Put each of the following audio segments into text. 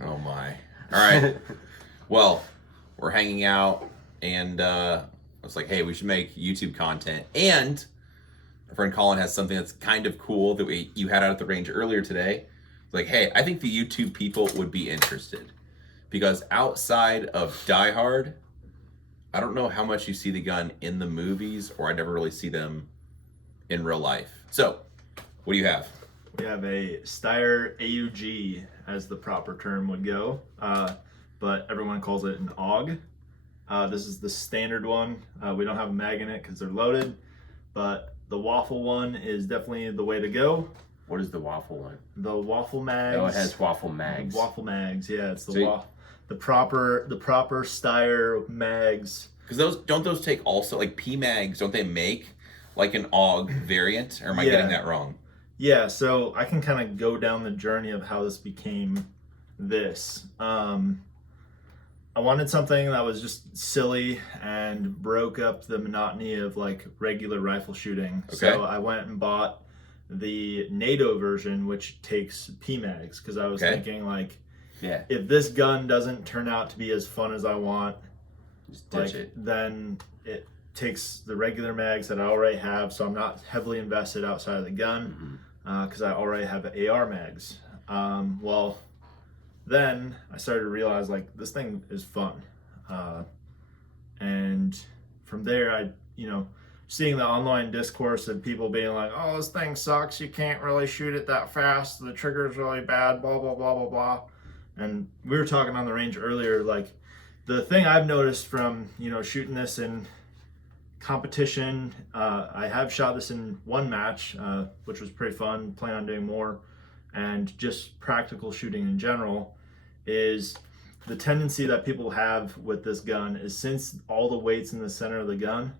Oh my. All right. Well, we're hanging out, and I was like, hey, we should make YouTube content. And our friend Colin has something that's kind of cool that you had out at the range earlier today. It's like, hey, I think the YouTube people would be interested. Because outside of Die Hard, I don't know how much you see the gun in the movies, or I never really see them in real life. So, what do you have? We have a Steyr AUG, as the proper term would go, but everyone calls it an AUG. This is the standard one. We don't have a mag in it because they're loaded, but the waffle one is definitely the way to go. What is the waffle one? The waffle mags. Oh, it has waffle mags. Waffle mags, yeah. It's the proper Steyr mags. Because don't those take also, like P-Mags, don't they make like an AUG variant? Or am I getting that wrong? Yeah, so I can kind of go down the journey of how this became this. I wanted something that was just silly and broke up the monotony of like regular rifle shooting. Okay. So I went and bought the NATO version, which takes P-Mags, because I was thinking like, if this gun doesn't turn out to be as fun as I want, just ditch it. Then it takes the regular mags that I already have, so I'm not heavily invested outside of the gun, because I already have AR mags. Well, then I started to realize like this thing is fun, and from there seeing the online discourse of people being like, oh, this thing sucks, you can't really shoot it that fast, the trigger's really bad, blah blah blah blah blah. And we were talking on the range earlier, like the thing I've noticed from shooting this in competition, I have shot this in one match, which was pretty fun, plan on doing more, and just practical shooting in general, is the tendency that people have with this gun is, since all the weight's in the center of the gun,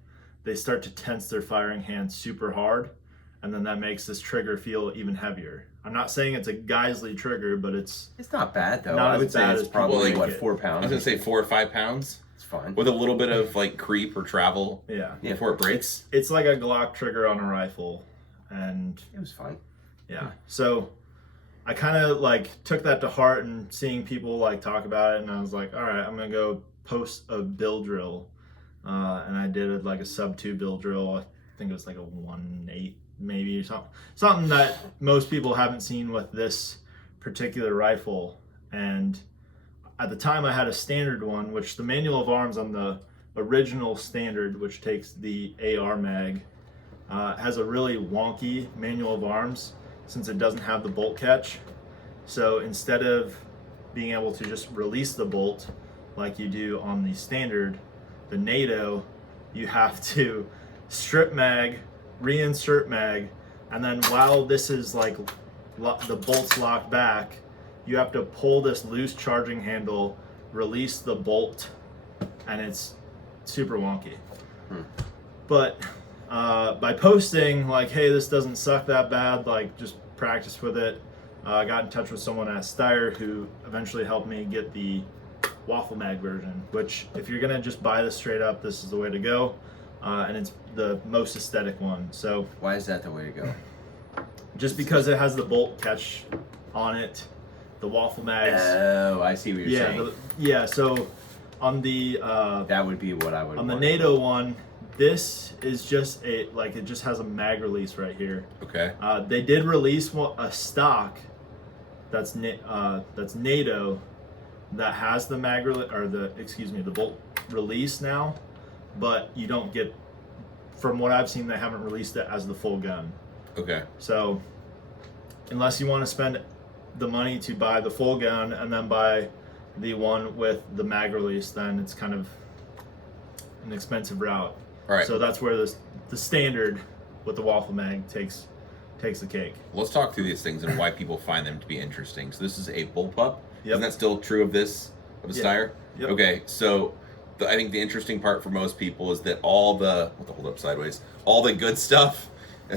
they start to tense their firing hand super hard, and then that makes this trigger feel even heavier. I'm not saying it's a geyser trure, but it's not bad though. Not I would as say bad it's as probably people what, make it. 4 pounds. I was gonna say 4 or 5 pounds. It's fine. With a little bit of like creep or travel. Yeah. Before it breaks. It's like a Glock trigger on a rifle, and it was fun. Yeah. So I kind of like took that to heart, and seeing people like talk about it, and I was like, all right, I'm gonna go post a bill drill, and I did like a sub 2 bill drill. I think it was like a 1.8 maybe, or something that most people haven't seen with this particular rifle. And at the time I had a standard one, which the manual of arms on the original standard, which takes the AR mag, has a really wonky manual of arms since it doesn't have the bolt catch. So instead of being able to just release the bolt like you do on the standard, the NATO, you have to strip mag, reinsert mag, and then while this is like the bolt's locked back, you have to pull this loose charging handle, release the bolt, and it's super wonky. But by posting like, hey, this doesn't suck that bad, like just practice with it, I got in touch with someone at Steyr who eventually helped me get the waffle mag version, which if you're gonna just buy this straight up, this is the way to go. And it's the most aesthetic one. So why is that the way to go? Just because it has the bolt catch on it, the waffle mags. Oh, I see what you're saying. Yeah, so on the that would be what I would on want. the NATO one, this is just it just has a mag release right here. Okay. They did release a stock that's NATO that has the mag the bolt release now, but you don't get, from what I've seen, they haven't released it as the full gun. Okay. So unless you want to spend the money to buy the full gun and then buy the one with the mag release, then it's kind of an expensive route. All right. So that's where the standard with the waffle mag takes the cake. Let's talk through these things and why people find them to be interesting. So this is a Bullpup. Yep. Isn't that still true of this, of the Steyr? Yep. Okay, so I think the interesting part for most people is that all the good stuff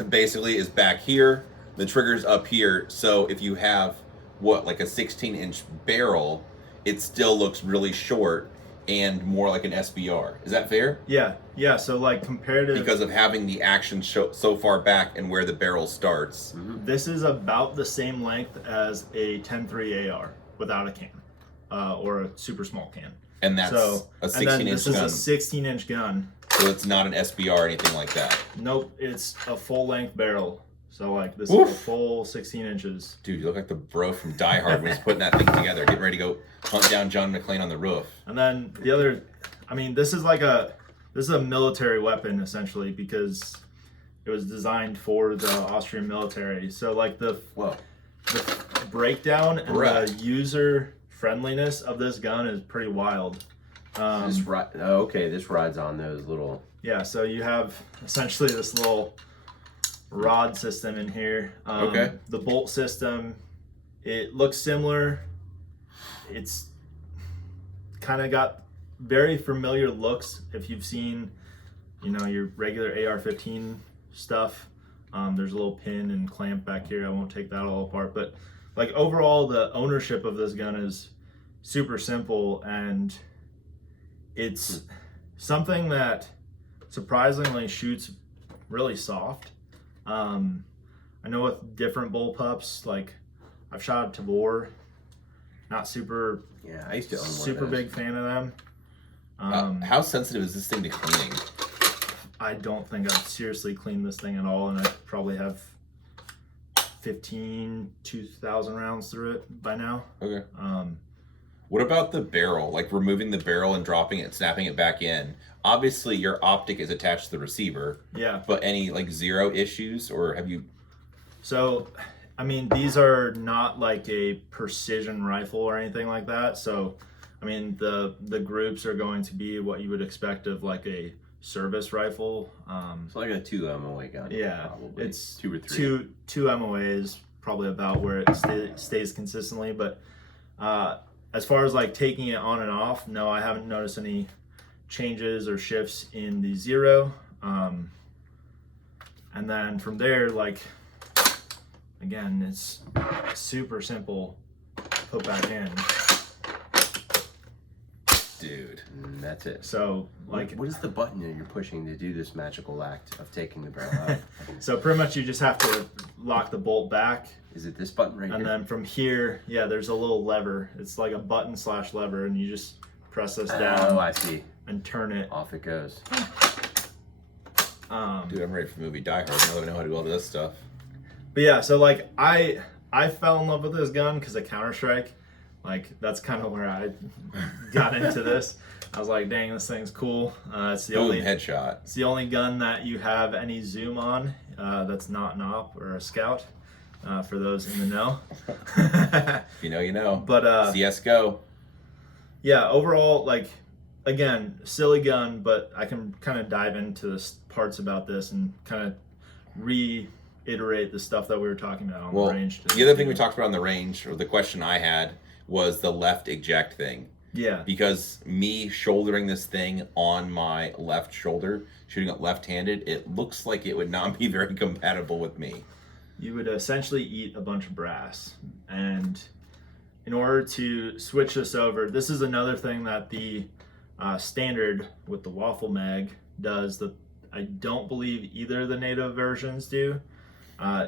basically is back here. The trigger's up here. So if you have like a 16-inch barrel, it still looks really short and more like an SBR. Is that fair? Yeah. So like comparative, Because of having the action so far back and where the barrel starts. this is about the same length as a 10.3 AR. without a can, or a super small can. And that's a 16-inch this is gun. a 16-inch gun. So it's not an SBR or anything like that. Nope, it's a full-length barrel. So like this Oof. is a full 16 inches. Dude, you look like the bro from Die Hard when he's putting that thing together, getting ready to go hunt down John McClane on the roof. And then the other, I mean, this is a military weapon essentially, because it was designed for the Austrian military. So like the breakdown and the user friendliness of this gun is pretty wild. This rides on those little. Yeah, so you have essentially this little rod system in here. The bolt system, it looks similar. It's kind of got very familiar looks if you've seen, you know, your regular AR-15 stuff. There's a little pin and clamp back here. I won't take that all apart, but like overall the ownership of this gun is super simple, and it's something that surprisingly shoots really soft. I know with different bullpups, like I've shot a Tavor, not super. Yeah, I used to own one super of those. big fan of them. How sensitive is this thing to cleaning? I don't think I've seriously cleaned this thing at all, and I probably have 2,000 rounds through it by now. Okay. What about the barrel? Like removing the barrel and dropping it, snapping it back in. Obviously, your optic is attached to the receiver. Yeah. But any like zero issues, or have you? So, I mean, these are not like a precision rifle or anything like that. So, I mean, the groups are going to be what you would expect of like a service rifle. It's like a 2 MOA gun. Yeah, probably. it's 2 or 3. Two MOA is probably about where it stays consistently. But as far as like taking it on and off, no, I haven't noticed any changes or shifts in the zero. And then from there, like, again, it's super simple to put back in. Dude. And that's it. So like, what is the button that you're pushing to do this magical act of taking the barrel out? so pretty much you just have to lock the bolt back. Is it this button right here? And then from here, yeah, there's a little lever. It's like a button / lever, and you just press this down. Oh, I see. And turn it. Off it goes. Dude, I'm ready for the movie Die Hard. Now that I know how to do all this stuff. But yeah, so like I fell in love with this gun because of Counter-Strike. Like that's kind of where I got into this. I was like, dang, this thing's cool. It's the only headshot. It's the only gun that you have any zoom on. That's not an op or a scout. For those in the know. You know, you know. But CS:GO. Yeah, overall, like, again, silly gun, but I can kind of dive into the parts about this and kind of reiterate the stuff that we were talking about on the range. The other thing we talked about on the range, or the question I had, was the left eject thing. Yeah. Because me shouldering this thing on my left shoulder, shooting it left-handed, it looks like it would not be very compatible with me. You would essentially eat a bunch of brass. And in order to switch this over, this is another thing that the standard with the waffle mag does that I don't believe either of the NATO versions do,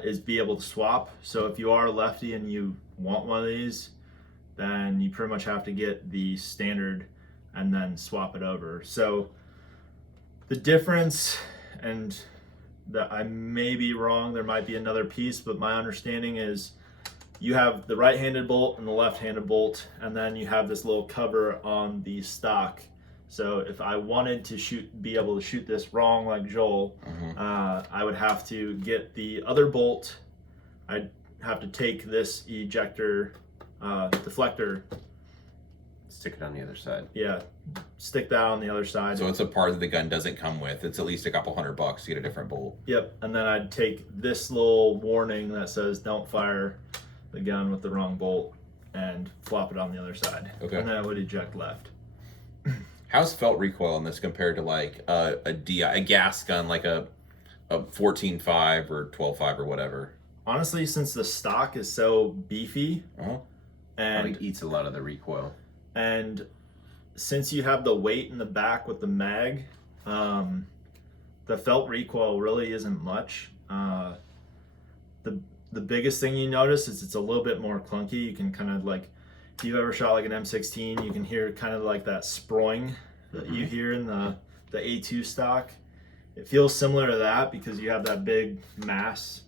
is be able to swap. So if you are a lefty and you want one of these, then you pretty much have to get the standard and then swap it over. So the difference, and that I may be wrong, there might be another piece, but my understanding is you have the right-handed bolt and the left-handed bolt, and then you have this little cover on the stock. So if I wanted to be able to shoot this wrong like Joel, I would have to get the other bolt. I'd have to take this ejector deflector. Stick it on the other side. Yeah, stick that on the other side. So it's a part that the gun doesn't come with. It's at least a couple $100 to get a different bolt. Yep, and then I'd take this little warning that says don't fire the gun with the wrong bolt and flop it on the other side. Okay. And then I would eject left. How's felt recoil on this compared to like a gas gun, like a 14.5 or 12.5 or whatever? Honestly, since the stock is so beefy, and Probably eats a lot of the recoil. And since you have the weight in the back with the mag, the felt recoil really isn't much. The biggest thing you notice is it's a little bit more clunky. You can kind of like if you've ever shot like an M16, you can hear kind of like that sproing that you hear in the A2 stock. It feels similar to that because you have that big mass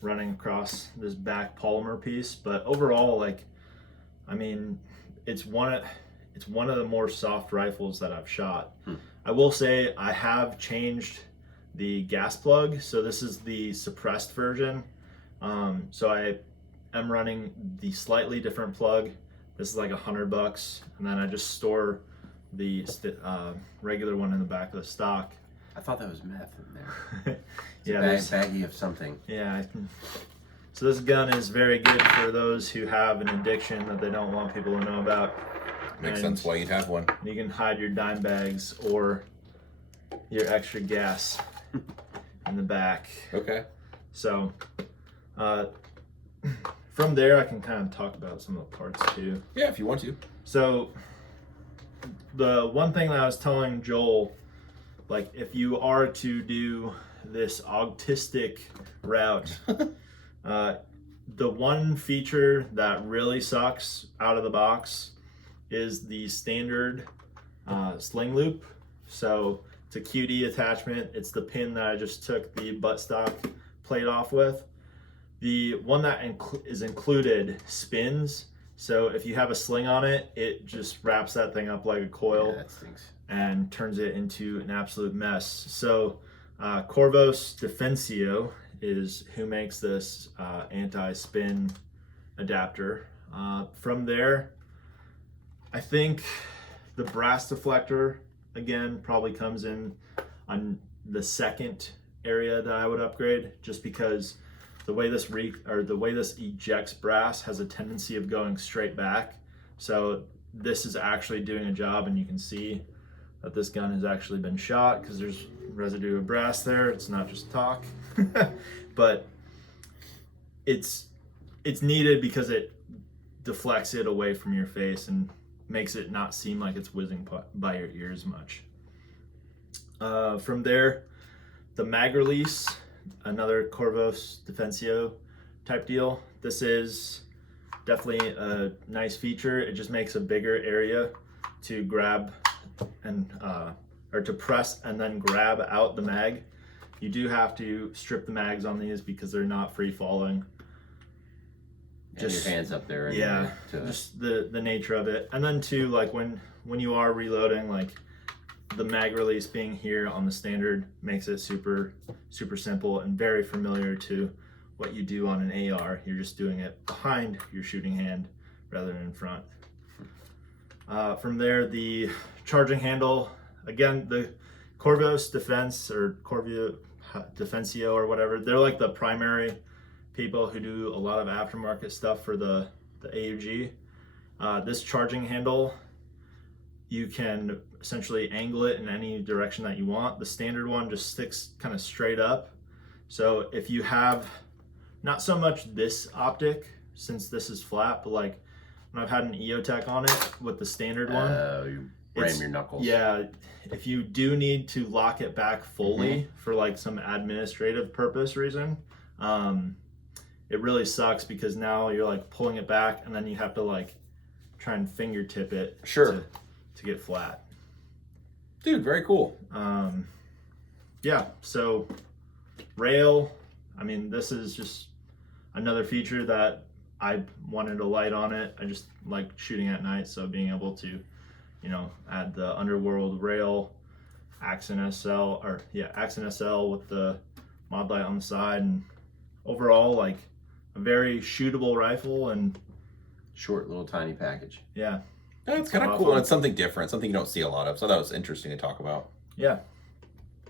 running across this back polymer piece. But overall, like, I mean, it's one of the more soft rifles that I've shot. I will say I have changed the gas plug, so this is the suppressed version. So I am running the slightly different plug. This is like $100, and then I just store the regular one in the back of the stock. I thought that was meth in there. Yeah, Baggie of something. Yeah. So this gun is very good for those who have an addiction that they don't want people to know about. Makes sense why you'd have one. You can hide your dime bags or your extra gas in the back. Okay. So from there, I can kind of talk about some of the parts too. Yeah, if you want to. So the one thing that I was telling Joel, like if you are to do this autistic route, the one feature that really sucks out of the box is the standard sling loop. So it's a QD attachment. It's the pin that I just took the buttstock plate off with. The one that is included spins. So if you have a sling on it, it just wraps that thing up like a coil. Yeah, that stinks. And turns it into an absolute mess. So Corvos Defensio is who makes this anti-spin adapter. From there, I think the brass deflector, again, probably comes in on the second area that I would upgrade, just because the way this ejects brass has a tendency of going straight back. So this is actually doing a job, and you can see that this gun has actually been shot because there's residue of brass there. It's not just talk. But it's needed because it deflects it away from your face and makes it not seem like it's whizzing by your ears much. From there, the mag release, another Corvos Defensio type deal. This is definitely a nice feature. It just makes a bigger area to grab and or to press and then grab out the mag. You do have to strip the mags on these because they're not free falling. Just your hands up there. Yeah, just the nature of it. And then too, like when you are reloading, like the mag release being here on the standard makes it super simple and very familiar to what you do on an AR. You're just doing it behind your shooting hand rather than in front. From there, the charging handle, again, the Corvos Defense or Corvio Defensio or whatever, they're like the primary people who do a lot of aftermarket stuff for the AUG. This charging handle, you can essentially angle it in any direction that you want. The standard one just sticks kind of straight up. So if you have not so much this optic, since this is flat, but like when I've had an EOTech on it with the standard one, you ram your knuckles. Yeah, if you do need to lock it back fully for like some administrative purpose reason, it really sucks because now you're like pulling it back and then you have to like try and fingertip it to get flat. Dude, very cool. Yeah, so rail, I mean, this is just another feature that I wanted a light on it. I just like shooting at night, so being able to, you know, add the Underworld rail, Axon SL with the mod light on the side, and overall like a very shootable rifle and short little tiny package. Yeah. That's kind of cool, and it's something different, something you don't see a lot of. So that was interesting to talk about. Yeah.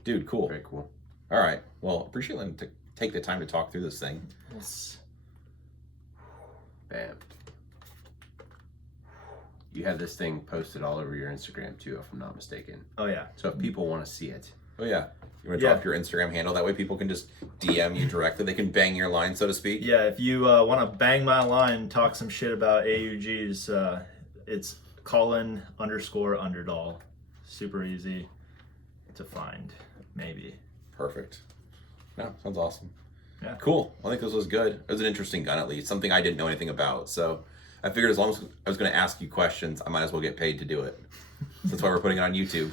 Dude, cool. Very cool. All right. Well, appreciate them to take the time to talk through this thing. Bam. You have this thing posted all over your Instagram too, if I'm not mistaken. Oh yeah. So if people want to see it. Oh yeah. You want to drop your Instagram handle? That way people can just DM you directly. They can bang your line, so to speak. Yeah, if you want to bang my line and talk some shit about AUGs, it's Colin_Underdoll. Super easy to find, maybe. Perfect. No, sounds awesome. Yeah. Cool. I think this was good. It was an interesting gun, at least. Something I didn't know anything about. So I figured as long as I was going to ask you questions, I might as well get paid to do it. So that's why we're putting it on YouTube.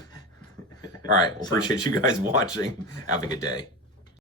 All right. Well, appreciate you guys watching. Have a good day.